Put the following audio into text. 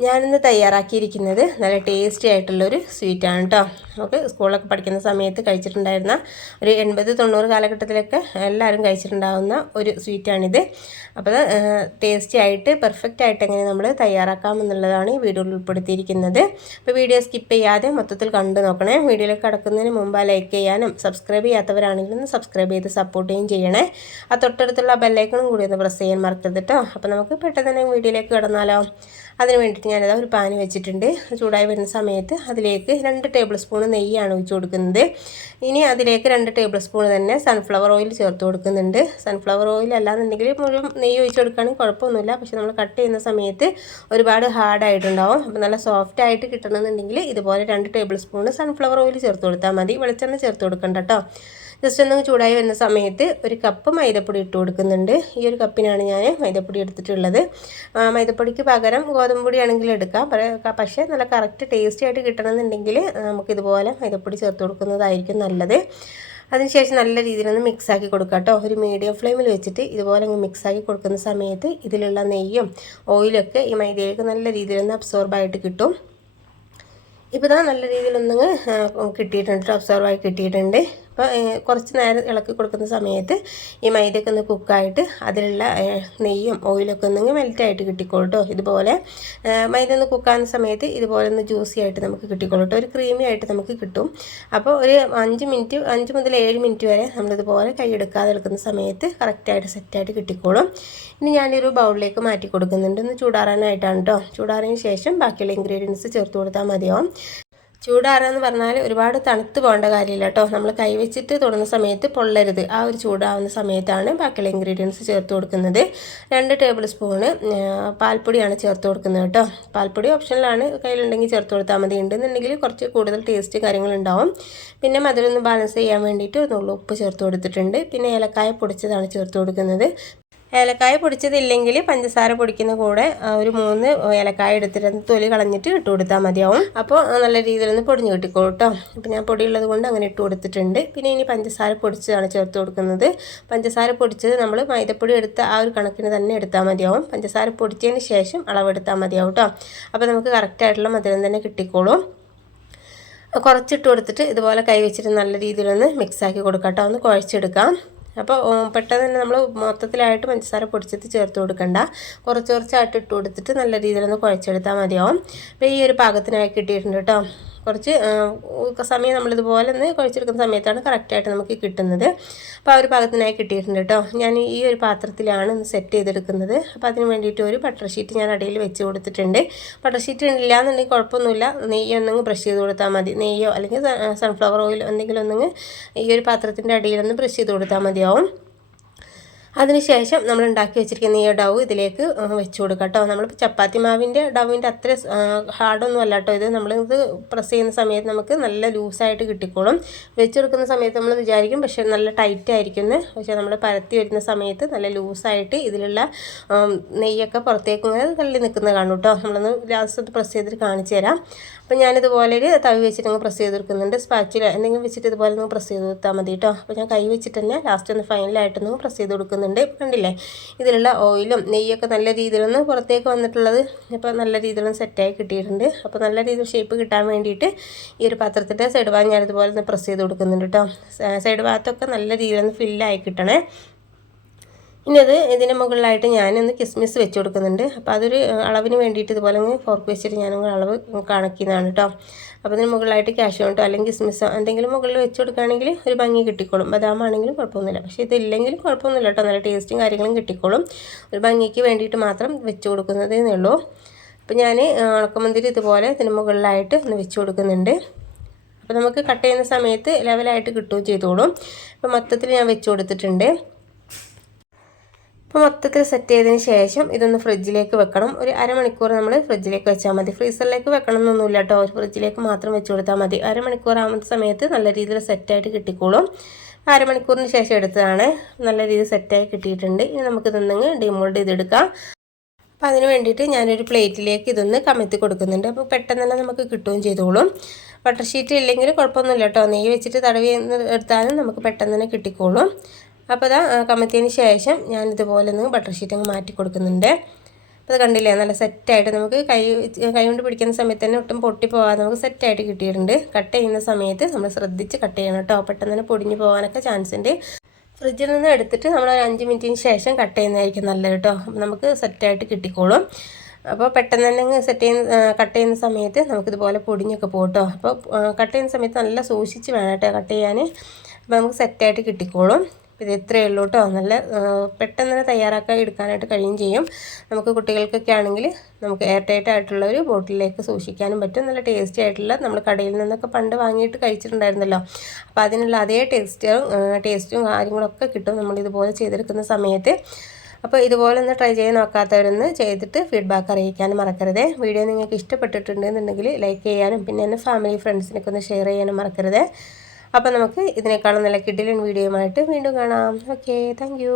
ഞാനിന്ന് തയ്യാറാക്കിയിരിക്കുന്നത് നല്ല ടേസ്റ്റി ആയിട്ടുള്ളൊരു സ്വീറ്റാണ് കേട്ടോ. നമുക്ക് സ്കൂളിലൊക്കെ പഠിക്കുന്ന സമയത്ത് കഴിച്ചിട്ടുണ്ടായിരുന്ന ഒരു 80-90 കാലഘട്ടത്തിലൊക്കെ എല്ലാവരും കഴിച്ചിട്ടുണ്ടാകുന്ന ഒരു സ്വീറ്റാണിത്. അപ്പോൾ ടേസ്റ്റി ആയിട്ട് പെർഫെക്റ്റ് ആയിട്ട് എങ്ങനെ നമ്മൾ തയ്യാറാക്കാമെന്നുള്ളതാണ് ഈ വീഡിയോയിൽ ഉൾപ്പെടുത്തിയിരിക്കുന്നത്. അപ്പോൾ വീഡിയോ സ്കിപ്പ് ചെയ്യാതെ മൊത്തത്തിൽ കണ്ടു നോക്കണേ. വീഡിയോയിലേക്ക് കടക്കുന്നതിന് മുമ്പ് ലൈക്ക് ചെയ്യാനും സബ്സ്ക്രൈബ് ചെയ്യാത്തവരാണെങ്കിൽ ഒന്ന് സബ്സ്ക്രൈബ് ചെയ്ത് സപ്പോർട്ട് ചെയ്യുകയും ചെയ്യണേ. ആ തൊട്ടടുത്തുള്ള ബെല്ലൈക്കണും കൂടി ഒന്ന് പ്രസ് ചെയ്യാൻ മറക്കരുത് കേട്ടോ. അപ്പോൾ നമുക്ക് പെട്ടെന്ന് തന്നെ വീഡിയോയിലേക്ക് കടന്നാലോ. അതിന് വേണ്ടിയിട്ട് ഞാനിതാ ഒരു പാൻ വെച്ചിട്ടുണ്ട്. ചൂടായി വരുന്ന സമയത്ത് അതിലേക്ക് 2 ടേബിൾ സ്പൂൺ നെയ്യാണ് ഒഴിച്ച് കൊടുക്കുന്നത്. ഇനി അതിലേക്ക് 2 ടേബിൾ സ്പൂൺ തന്നെ സൺഫ്ലവർ ഓയിൽ ചേർത്ത് കൊടുക്കുന്നുണ്ട്. സൺഫ്ലവർ ഓയിൽ അല്ലാന്നുണ്ടെങ്കിൽ മുഴുവൻ നെയ്യ് ഒഴിച്ച് കൊടുക്കുകയാണെങ്കിൽ കുഴപ്പമൊന്നുമില്ല. പക്ഷേ നമ്മൾ കട്ട് ചെയ്യുന്ന സമയത്ത് ഒരുപാട് ഹാർഡായിട്ടുണ്ടാവും. അപ്പോൾ നല്ല സോഫ്റ്റ് ആയിട്ട് കിട്ടണമെന്നുണ്ടെങ്കിൽ ഇതുപോലെ 2 ടേബിൾ സ്പൂൺ സൺഫ്ലവർ ഓയിൽ ചേർത്ത് കൊടുത്താൽ മതി. വെളിച്ചെണ്ണ ചേർത്ത് കൊടുക്കണ്ട കേട്ടോ. ജസ്റ്റ് ഒന്ന് ചൂടായി വരുന്ന സമയത്ത് ഒരു കപ്പ് മൈദപ്പൊടി ഇട്ട് കൊടുക്കുന്നുണ്ട്. ഈ ഒരു കപ്പിനാണ് ഞാൻ മൈദപ്പൊടി എടുത്തിട്ടുള്ളത്. മൈദപ്പൊടിക്ക് പകരം ഗോതമ്പ് പൊടി ആണെങ്കിൽ എടുക്കാം. പക്ഷേ നല്ല കറക്റ്റ് ടേസ്റ്റി ആയിട്ട് കിട്ടണമെന്നുണ്ടെങ്കിൽ നമുക്കിതുപോലെ മൈദപ്പൊടി ചേർത്ത് കൊടുക്കുന്നതായിരിക്കും നല്ലത്. അതിനുശേഷം നല്ല രീതിയിലൊന്ന് മിക്സാക്കി കൊടുക്കുക കേട്ടോ. ഒരു മീഡിയം ഫ്ലെയിമിൽ വെച്ചിട്ട് ഇതുപോലെ മിക്സാക്കി കൊടുക്കുന്ന സമയത്ത് ഇതിലുള്ള നെയ്യും ഓയിലൊക്കെ ഈ മൈദയിലേക്ക് നല്ല രീതിയിലൊന്ന് അബ്സോർബായിട്ട് കിട്ടും. ഇപ്പോൾ ഇതാ നല്ല രീതിയിലൊന്ന് കിട്ടിയിട്ടുണ്ട്, അബ്സോർവായി കിട്ടിയിട്ടുണ്ട്. അപ്പോൾ കുറച്ച് നേരം ഇളക്കി കൊടുക്കുന്ന സമയത്ത് ഈ മൈദയൊക്കെ ഒന്ന് കുക്കായിട്ട് അതിലുള്ള നെയ്യും ഓയിലൊക്കെ ഒന്ന് മെൽറ്റായിട്ട് കിട്ടിക്കോളൂ കേട്ടോ. ഇതുപോലെ മൈദ ഒന്ന് കുക്കാകുന്ന സമയത്ത് ഇതുപോലെ ഒന്ന് ജ്യൂസി ആയിട്ട് നമുക്ക് കിട്ടിക്കോളൂ കേട്ടോ. ഒരു ക്രീമി ആയിട്ട് നമുക്ക് കിട്ടും. അപ്പോൾ ഒരു 5 മുതൽ 7 മിനിറ്റ് വരെ നമ്മളിതുപോലെ കൈയെടുക്കാതെ എടുക്കുന്ന സമയത്ത് കറക്റ്റായിട്ട് സെറ്റായിട്ട് കിട്ടിക്കോളും. ഇനി ഞാനൊരു ബൗളിലേക്ക് മാറ്റി കൊടുക്കുന്നുണ്ട്. ഒന്ന് ചൂടാറാനായിട്ടാണ് കേട്ടോ. ചൂടാറിന് ശേഷം ബാക്കിയുള്ള ഇൻഗ്രീഡിയൻസ് ചേർത്ത് കൊടുത്താൽ മതിയാവും. ചൂടാറാന്ന് പറഞ്ഞാൽ ഒരുപാട് തണുത്ത് പോകേണ്ട കാര്യമില്ല കേട്ടോ. നമ്മൾ കൈവച്ചിട്ട് തൊടുന്ന സമയത്ത് പൊള്ളരുത്. ആ ഒരു ചൂടാവുന്ന സമയത്താണ് ബാക്കിയുള്ള ഇൻഗ്രീഡിയൻസ് ചേർത്ത് കൊടുക്കുന്നത്. 2 ടേബിൾ സ്പൂണ് പാൽപ്പൊടിയാണ് ചേർത്ത് കൊടുക്കുന്നത് കേട്ടോ. പാൽപ്പൊടി ഓപ്ഷനിലാണ്, കയ്യിലുണ്ടെങ്കിൽ ചേർത്ത് കൊടുത്താൽ മതി. ഉണ്ടെന്നുണ്ടെങ്കിൽ കുറച്ച് കൂടുതൽ ടേസ്റ്റ് കാര്യങ്ങളുണ്ടാവും. പിന്നെ മധുരം ബാലൻസ് ചെയ്യാൻ വേണ്ടിയിട്ട് ഒന്ന് ഉപ്പ് ചേർത്ത് കൊടുത്തിട്ടുണ്ട്. പിന്നെ ഏലക്കായ പൊടിച്ചതാണ് ചേർത്ത് കൊടുക്കുന്നത്. ഏലക്കായ പൊടിച്ചതില്ലെങ്കിൽ പഞ്ചസാര പൊടിക്കുന്ന കൂടെ ഒരു 3 ഏലക്കായ എടുത്തിട്ട് തൊലി കളഞ്ഞിട്ട് ഇട്ട് കൊടുത്താൽ മതിയാവും. അപ്പോൾ നല്ല രീതിയിലൊന്ന് പൊടിഞ്ഞ് കിട്ടിക്കോളൂ കേട്ടോ. അപ്പോൾ ഞാൻ പൊടിയുള്ളത് കൊണ്ട് അങ്ങനെ ഇട്ട് കൊടുത്തിട്ടുണ്ട്. പിന്നെ ഇനി പഞ്ചസാര പൊടിച്ചതാണ് ചേർത്ത് കൊടുക്കുന്നത്. പഞ്ചസാര പൊടിച്ചത് നമ്മൾ മൈദപ്പൊടി എടുത്ത ആ ഒരു കണക്കിന് തന്നെ എടുത്താൽ മതിയാവും. പഞ്ചസാര പൊടിച്ചതിന് ശേഷം അളവെടുത്താൽ മതിയാവും കേട്ടോ. അപ്പോൾ നമുക്ക് കറക്റ്റായിട്ടുള്ള മധുരം തന്നെ കിട്ടിക്കോളും. കുറച്ചിട്ട് കൊടുത്തിട്ട് ഇതുപോലെ കൈ വെച്ചിട്ട് നല്ല രീതിയിലൊന്ന് മിക്സാക്കി കൊടുക്കാം കേട്ടോ. ഒന്ന് കുഴച്ചെടുക്കാം. അപ്പോൾ പെട്ടെന്ന് തന്നെ നമ്മൾ മൊത്തത്തിലായിട്ട് പഞ്ചസാര പൊടിച്ചിട്ട് ചേർത്ത് കൊടുക്കണ്ട. കുറച്ചായിട്ട് ഇട്ട് കൊടുത്തിട്ട് നല്ല രീതിയിലൊന്ന് കുഴച്ചെടുത്താൽ മതിയാവും. അപ്പോൾ ഈ ഒരു പാകത്തിനായി കിട്ടിയിട്ടുണ്ട് കേട്ടോ. കുറച്ച് സമയം നമ്മളിതുപോലെ ഒന്ന് കുഴച്ചെടുക്കുന്ന സമയത്താണ് കറക്റ്റായിട്ട് നമുക്ക് കിട്ടുന്നത്. അപ്പോൾ ആ ഒരു പാകത്തിനായി കിട്ടിയിട്ടുണ്ട് കേട്ടോ. ഞാൻ ഈ ഒരു പാത്രത്തിലാണ് ഒന്ന് സെറ്റ് ചെയ്തെടുക്കുന്നത്. അപ്പോൾ അതിന് വേണ്ടിയിട്ട് ഒരു ബട്ടർ ഷീറ്റ് ഞാൻ അടിയിൽ വെച്ച് കൊടുത്തിട്ടുണ്ട്. ബട്ടർ ഷീറ്റ് ഇല്ല എന്നുണ്ടെങ്കിൽ കുഴപ്പമൊന്നുമില്ല. നെയ്യ് ഒന്നെങ്കിൽ ബ്രഷ് ചെയ്ത് കൊടുത്താൽ മതി. നെയ്യോ അല്ലെങ്കിൽ സൺഫ്ലവർ ഓയിൽ എന്തെങ്കിലും ഒന്നെങ്കിൽ ഈ ഒരു പാത്രത്തിൻ്റെ അടിയിലൊന്ന് ബ്രഷ് ചെയ്ത് കൊടുത്താൽ മതിയാവും. അതിനുശേഷം നമ്മൾ ഉണ്ടാക്കി വെച്ചിരിക്കുന്ന ഈ ഡവ് ഇതിലേക്ക് വെച്ച് കൊടുക്കാം കേട്ടോ. നമ്മൾ ചപ്പാത്തി മാവിൻ്റെ ഡവിൻ്റെ അത്ര ഹാർഡൊന്നും അല്ല കേട്ടോ ഇത്. നമ്മളിത് പ്രസ് ചെയ്യുന്ന സമയത്ത് നമുക്ക് നല്ല ലൂസായിട്ട് കിട്ടിക്കോളും. വെച്ച് കൊടുക്കുന്ന സമയത്ത് നമ്മൾ വിചാരിക്കും പക്ഷേ നല്ല ടൈറ്റ് ആയിരിക്കുന്നു. പക്ഷേ നമ്മൾ പരത്തി വരുന്ന സമയത്ത് നല്ല ലൂസായിട്ട് ഇതിലുള്ള നെയ്യൊക്കെ പുറത്തേക്ക് ഇങ്ങനെ തള്ളി നിൽക്കുന്നത് കാണും കേട്ടോ. നമ്മളൊന്ന് ലാസ്റ്റ് ഒന്ന് പ്രസ് ചെയ്തിട്ട് കാണിച്ചു തരാം. അപ്പോൾ ഞാനിതുപോലെ ഒരു തവി വെച്ചിട്ട് അങ്ങ് പ്രസ് ചെയ്ത് കൊടുക്കുന്നുണ്ട്. സ്പാച്ചില എന്തെങ്കിലും വെച്ചിട്ട് ഇതുപോലെ ഒന്ന് പ്രസ് ചെയ്ത് കൊടുത്താൽ മതി കേട്ടോ. അപ്പോൾ ഞാൻ കൈ വെച്ചിട്ട് തന്നെ ലാസ്റ്റ് ഒന്ന് ഫൈനലായിട്ടൊന്ന് പ്രസ് ചെയ്ത് കൊടുക്കുന്നുണ്ട്. കണ്ടില്ലേ, ഇതിലുള്ള ഓയിലും നെയ്യൊക്കെ നല്ല രീതിയിലൊന്ന് പുറത്തേക്ക് വന്നിട്ടുള്ളത്. അപ്പോൾ നല്ല രീതിയിലൊന്ന് സെറ്റായി കിട്ടിയിട്ടുണ്ട്. അപ്പോൾ നല്ല രീതിയിൽ ഷേപ്പ് കിട്ടാൻ വേണ്ടിയിട്ട് ഈ ഒരു പാത്രത്തിൻ്റെ സൈഡ് ഭാഗം ഞാനിതുപോലെ ഒന്ന് പ്രസ് ചെയ്ത് കൊടുക്കുന്നുണ്ട് കേട്ടോ. സൈഡ് ഭാഗത്തൊക്കെ നല്ല രീതിയിലൊന്ന് ഫില്ലായി കിട്ടണേ. ഇനി ഇതിന് മുകളിലായിട്ട് ഞാനൊന്ന് കിസ്മിസ് വെച്ച് കൊടുക്കുന്നുണ്ട്. അപ്പോൾ അതൊരു അളവിന് വേണ്ടിയിട്ട് ഇതുപോലെ ഫോർക്ക് വെച്ചിട്ട് ഞാനൊന്ന് അളവ് കാണിക്കുന്നതാണ് കേട്ടോ. അപ്പോൾ ഇതിന് മുകളിലായിട്ട് കാഷ്യൂ നട്ടോ അല്ലെങ്കിൽ കിസ്മിസോ എന്തെങ്കിലും മുകളിൽ വെച്ച് കൊടുക്കുകയാണെങ്കിൽ ഒരു ഭംഗി കിട്ടിക്കോളും. ബദാമാണെങ്കിലും കുഴപ്പമൊന്നുമില്ല. പക്ഷേ ഇതില്ലെങ്കിലും കുഴപ്പമൊന്നുമില്ല കേട്ടോ. നല്ല ടേസ്റ്റും കാര്യങ്ങളും കിട്ടിക്കോളും. ഒരു ഭംഗിക്ക് വേണ്ടിയിട്ട് മാത്രം വെച്ച് കൊടുക്കുന്നതേ ഉള്ളൂ. അപ്പോൾ ഞാൻ ഉണക്കമുന്തിരി ഇതുപോലെ ഇതിന് മുകളിലായിട്ട് ഒന്ന് വെച്ച് കൊടുക്കുന്നുണ്ട്. അപ്പോൾ നമുക്ക് കട്ട് ചെയ്യുന്ന സമയത്ത് ലെവലായിട്ട് കിട്ടുകയും ചെയ്തോളും. അപ്പോൾ മൊത്തത്തിൽ ഞാൻ വെച്ച് കൊടുത്തിട്ടുണ്ട്. അപ്പോൾ മൊത്തത്തിൽ സെറ്റ് ചെയ്തതിന് ശേഷം ഇതൊന്ന് ഫ്രിഡ്ജിലേക്ക് വെക്കണം. ഒരു അരമണിക്കൂർ നമ്മൾ ഫ്രിഡ്ജിലേക്ക് വെച്ചാൽ മതി. ഫ്രീസറിലേക്ക് വെക്കണം എന്നൊന്നുമില്ല കേട്ടോ. ഒരു ഫ്രിഡ്ജിലേക്ക് മാത്രം വെച്ച് കൊടുത്താൽ മതി. അരമണിക്കൂർ ആവുന്ന സമയത്ത് നല്ല രീതിയിൽ സെറ്റായിട്ട് കിട്ടിക്കോളും. അരമണിക്കൂറിന് ശേഷം എടുത്തതാണ്. നല്ല രീതിയിൽ സെറ്റായി കിട്ടിയിട്ടുണ്ട്. ഇനി നമുക്കിതൊന്ന് ഡിമോൾഡ് ചെയ്തെടുക്കാം. അപ്പോൾ അതിന് വേണ്ടിയിട്ട് ഞാനൊരു പ്ലേറ്റിലേക്ക് ഇതൊന്ന് കമഴ്ത്തി കൊടുക്കുന്നുണ്ട്. അപ്പോൾ പെട്ടെന്ന് തന്നെ നമുക്ക് കിട്ടുകയും ചെയ്തോളും. ബട്ടർ ഷീറ്റ് ഇല്ലെങ്കിൽ കുഴപ്പമൊന്നുമില്ല കേട്ടോ. നെയ്യ് വെച്ചിട്ട് തടവി എടുത്താലും നമുക്ക് പെട്ടെന്ന് തന്നെ കിട്ടിക്കോളും. അപ്പോൾ കമഴ്ത്തിയതിന് ശേഷം ഞാനിതുപോലെ ഒന്ന് ബട്ടർ ഷീറ്റ് അങ്ങ് മാറ്റി കൊടുക്കുന്നുണ്ട്. അപ്പോൾ അത് കണ്ടില്ലേ, നല്ല സെറ്റായിട്ട് നമുക്ക് കൈ കൊണ്ട് പിടിക്കുന്ന സമയത്ത് തന്നെ ഒട്ടും പൊട്ടിപ്പോകാതെ നമുക്ക് സെറ്റായിട്ട് കിട്ടിയിട്ടുണ്ട്. കട്ട് ചെയ്യുന്ന സമയത്ത് നമ്മൾ ശ്രദ്ധിച്ച് കട്ട് ചെയ്യണം കേട്ടോ, പെട്ടെന്ന് തന്നെ പൊടിഞ്ഞു പോകാനൊക്കെ ചാൻസ് ഉണ്ട്. ഫ്രിഡ്ജിൽ നിന്ന് എടുത്തിട്ട് നമ്മൾ ഒരു 5 മിനിറ്റിന് ശേഷം കട്ട് ചെയ്യുന്നതായിരിക്കും നല്ലത് കേട്ടോ, നമുക്ക് സെറ്റായിട്ട് കിട്ടിക്കോളും. അപ്പോൾ പെട്ടെന്ന് തന്നെ കട്ട് ചെയ്യുന്ന സമയത്ത് നമുക്കിതുപോലെ പൊടിഞ്ഞൊക്കെ പോകട്ടോ. അപ്പോൾ കട്ട് ചെയ്യുന്ന സമയത്ത് നല്ല സൂക്ഷിച്ച് വേണം കേട്ടോ കട്ട് ചെയ്യാൻ, അപ്പോൾ നമുക്ക് സെറ്റായിട്ട് കിട്ടിക്കോളും. ഇത് ഇത്രയേ ഉള്ളൂ കേട്ടോ, നല്ല പെട്ടെന്ന് തന്നെ തയ്യാറാക്കാൻ എടുക്കാനായിട്ട് കഴിയും ചെയ്യും. നമുക്ക് കുട്ടികൾക്കൊക്കെ ആണെങ്കിൽ നമുക്ക് എയർ ടൈറ്റ് ആയിട്ടുള്ള ഒരു ബോട്ടിലേക്ക് സൂക്ഷിക്കാനും പറ്റും. നല്ല ടേസ്റ്റി ആയിട്ടുള്ള നമ്മൾ കടയിൽ നിന്നൊക്കെ പണ്ട് വാങ്ങിയിട്ട് കഴിച്ചിട്ടുണ്ടായിരുന്നല്ലോ, അപ്പോൾ അതിനുള്ള അതേ ടേസ്റ്റും കാര്യങ്ങളൊക്കെ കിട്ടും നമ്മളിതുപോലെ ചെയ്തെടുക്കുന്ന സമയത്ത്. അപ്പോൾ ഇതുപോലെ ഒന്ന് ട്രൈ ചെയ്ത് നോക്കാത്തവരൊന്ന് ചെയ്തിട്ട് ഫീഡ്ബാക്ക് അറിയിക്കാനും മറക്കരുത്. വീഡിയോ നിങ്ങൾക്ക് ഇഷ്ടപ്പെട്ടിട്ടുണ്ടെന്നുണ്ടെങ്കിൽ ലൈക്ക് ചെയ്യാനും പിന്നെ എൻ്റെ ഫാമിലി ഫ്രണ്ട്സിനൊക്കെ ഒന്ന് ഷെയർ ചെയ്യാനും മറക്കരുത്. അപ്പോൾ നമുക്ക് ഇതിനേക്കാളും നല്ല കിടിലൻ വീഡിയോയുമായിട്ട് വീണ്ടും കാണാം. Okay, thank